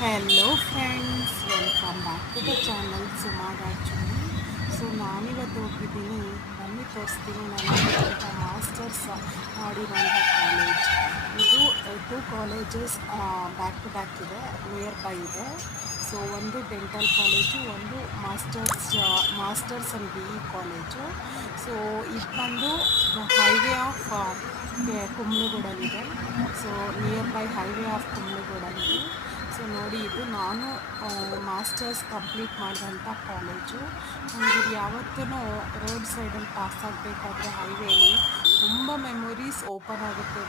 Hello friends, welcome back to the channel Suma ಗಾಚುನಿ. So ನಾನಿವತ್ತು ಹೋಗಿದ್ದೀನಿ, ಬನ್ನಿ ತೋರಿಸ್ತೀನಿ ನಾನು ಹೋಗಿರೋಂಥ ಮಾಸ್ಟರ್ಸ್ ಮಾಡಿರೋಂಥ ಕಾಲೇಜ್. ಇದು two colleges back to back ಇದೆ, ನಿಯರ್ ಬೈ ಇದೆ. ಸೊ ಒಂದು ಡೆಂಟಲ್ ಕಾಲೇಜು, ಒಂದು masters and B E college. So ಇದು ಬಂದು ಹೈವೇ ಆಫ್ ಕುಮ್ಳುಗೂಡಲ್ಲಿದೆ. So nearby highway off ಕುಮ್ಳುಗೂಡಲ್ಲಿದೆ. ಸೊ ನೋಡಿ, ಇದು ನಾನು ಮಾಸ್ಟರ್ಸ್ ಕಂಪ್ಲೀಟ್ ಮಾಡಿದಂಥ ಕಾಲೇಜು. ನನಗಿದು ಯಾವತ್ತೂ ರೋಡ್ ಸೈಡಲ್ಲಿ ಪಾಸ್ ಆಗಬೇಕಾದ್ರೆ ಹೈವೇಲಿ ತುಂಬ ಮೆಮೊರೀಸ್ ಓಪನ್ ಆಗುತ್ತೆ.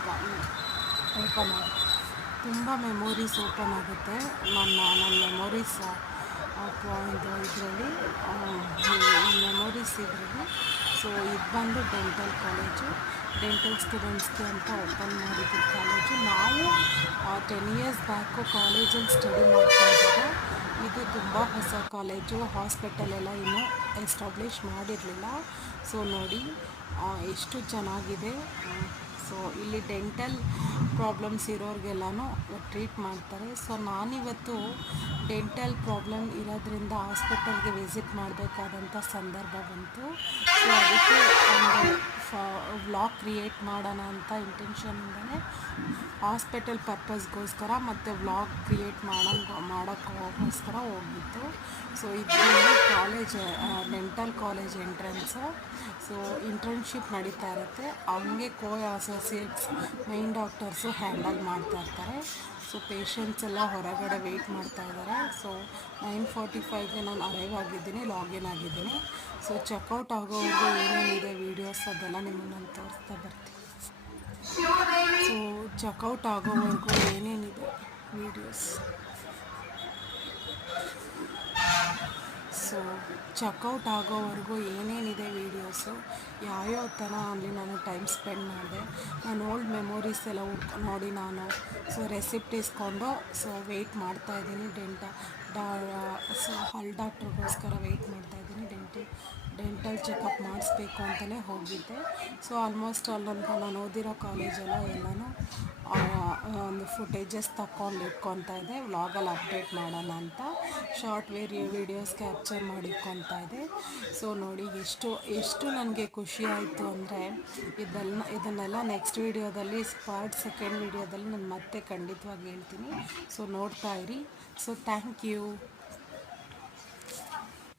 ಓಪನ್ ಆಗುತ್ತೆ ತುಂಬ ಮೆಮೊರೀಸ್ ಓಪನ್ ಆಗುತ್ತೆ. ನನ್ನ ಮೆಮೊರೀಸ್ ಇದರಲ್ಲಿ ಸೊ ಇದು ಬಂದು ಡೆಂಟಲ್ ಕಾಲೇಜು, ಡೆಂಟಲ್ ಸ್ಟೂಡೆಂಟ್ಸ್ಗೆ ಅಂತ ಓಪನ್ ಮಾಡಿದ್ದು ಕಾಲೇಜು. ನಾವು 10 ಇಯರ್ಸ್ ಬ್ಯಾಕು ಕಾಲೇಜಲ್ಲಿ ಸ್ಟಡಿ ಮಾಡ್ತಾ ಇದ್ದಾಗ ಇದು ತುಂಬ ಹೊಸ ಕಾಲೇಜು, ಹಾಸ್ಪಿಟಲ್ ಎಲ್ಲ ಇನ್ನೂ ಎಸ್ಟಾಬ್ಲಿಷ್ ಮಾಡಿರಲಿಲ್ಲ. ಸೊ ನೋಡಿ ಎಷ್ಟು ಚೆನ್ನಾಗಿದೆ. ಸೊ ಇಲ್ಲಿ ಡೆಂಟಲ್ ಪ್ರಾಬ್ಲಮ್ಸ್ ಇರೋರಿಗೆಲ್ಲನೂ ಟ್ರೀಟ್ ಮಾಡ್ತಾರೆ. ಸೊ ನಾನಿವತ್ತು ಡೆಂಟಲ್ ಪ್ರಾಬ್ಲಮ್ ಇರೋದ್ರಿಂದ ಹಾಸ್ಪಿಟಲ್ಗೆ ವಿಸಿಟ್ ಮಾಡಬೇಕಾದಂಥ ಸಂದರ್ಭ ಬಂತು. ಸೊ ಅದಕ್ಕೆ ಒಂದು ವ್ಲಾಗ್ ಕ್ರಿಯೇಟ್ ಮಾಡೋಣ ಅಂತ ಇಂಟೆನ್ಷನಿಂದನೇ ಹಾಸ್ಪಿಟಲ್ ಪರ್ಪಸ್ಗೋಸ್ಕರ ಮತ್ತು ವ್ಲಾಗ್ ಕ್ರಿಯೇಟ್ ಮಾಡೋಕ್ಕೋಸ್ಕರ ಹೋಗಿತ್ತು. ಸೊ ಇದು college, dental college entrance. So internship ನಡೀತಾ ಇರುತ್ತೆ, ಹಂಗೆ ಅಸೋಸಿಯೇಟ್ಸ್ ಮೈನ್ ಡಾಕ್ಟರ್ಸು ಹ್ಯಾಂಡಲ್ ಮಾಡ್ತಾ ಇರ್ತಾರೆ. ಸೊ ಪೇಷಂಟ್ಸ್ ಎಲ್ಲ ಹೊರಗಡೆ ವೆಯ್ಟ್ ಮಾಡ್ತಾ ಇದ್ದಾರೆ. ಸೊ 9:45ಗೆ ನಾನು ಅರೈವ್ ಆಗಿದ್ದೀನಿ, ಲಾಗಿನ್ ಆಗಿದ್ದೀನಿ. ಸೊ ಚೆಕ್ಔಟ್ ಆಗೋವರೆಗೂ ಏನೇನಿದೆ ವೀಡಿಯೋಸ್ ಅದೆಲ್ಲ ನಿಮಗೆ ನಾನು ತೋರಿಸ್ತಾ ಬರ್ತೀನಿ. ಸೊ ಚೆಕ್ಔಟ್ ಆಗೋವರೆಗೂ ಏನೇನಿದೆ ವೀಡಿಯೋಸ್. ಸೊ ಚೆಕ್ಔಟ್ ಆಗೋವರೆಗೂ ಏನೇನಿದೆ ವೀಡಿಯೋಸು, ಯಾವ್ಯಾವ ಥರ ಅಲ್ಲಿ ನಾನು ಟೈಮ್ ಸ್ಪೆಂಡ್ ಮಾಡಿದೆ, ನಾನು ಓಲ್ಡ್ ಮೆಮೊರೀಸ್ ಎಲ್ಲ ನೋಡಿ ನಾನು ಸೊ ರೆಸಿಪ್ಟ್ ಇಸ್ಕೊಂಡು ಸೊ ವೆಯ್ಟ್ ಮಾಡ್ತಾಯಿದ್ದೀನಿ. ಸೊ ಹಲ್ ಡಾಕ್ಟ್ರಿಗೋಸ್ಕರ ವೆಯ್ಟ್ ಮಾಡ್ತಾಯಿದ್ದೀನಿ. ಡೆಂಟಲ್ ಚೆಕಪ್ ಮಾಡಿಸ್ಬೇಕು ಅಂತಲೇ ಹೋಗಿದ್ದೆ. ಸೊ ಆಲ್ಮೋಸ್ಟ್ ಅಲ್ಲೊಂದು ನಾನು ಓದಿರೋ ಕಾಲೇಜೆಲ್ಲ ಎಲ್ಲನೂ ಒಂದು ಫುಟೇಜಸ್ ತಗೊಂಡು ಇಟ್ಕೊತಾ ಇದ್ದೆ, ವ್ಲಾಗಲ್ಲಿ ಅಪ್ಡೇಟ್ ಮಾಡೋಣ ಅಂತ ಶಾರ್ಟ್ ವೀಡಿಯೋಸ್ ಕ್ಯಾಪ್ಚರ್ ಮಾಡಿ ಇಟ್ಕೊತಾ ಇದ್ದೆ. ಸೊ ನೋಡಿ ಎಷ್ಟು ನನಗೆ ಖುಷಿ ಆಯಿತು ಅಂದರೆ ಇದನ್ನೆಲ್ಲ ನೆಕ್ಸ್ಟ್ ವೀಡಿಯೋದಲ್ಲಿ ಸೆಕೆಂಡ್ ವೀಡಿಯೋದಲ್ಲಿ ನಾನು ಮತ್ತೆ ಖಂಡಿತವಾಗಿ ಹೇಳ್ತೀನಿ. ಸೊ ನೋಡ್ತಾ ಇರಿ. So thank you.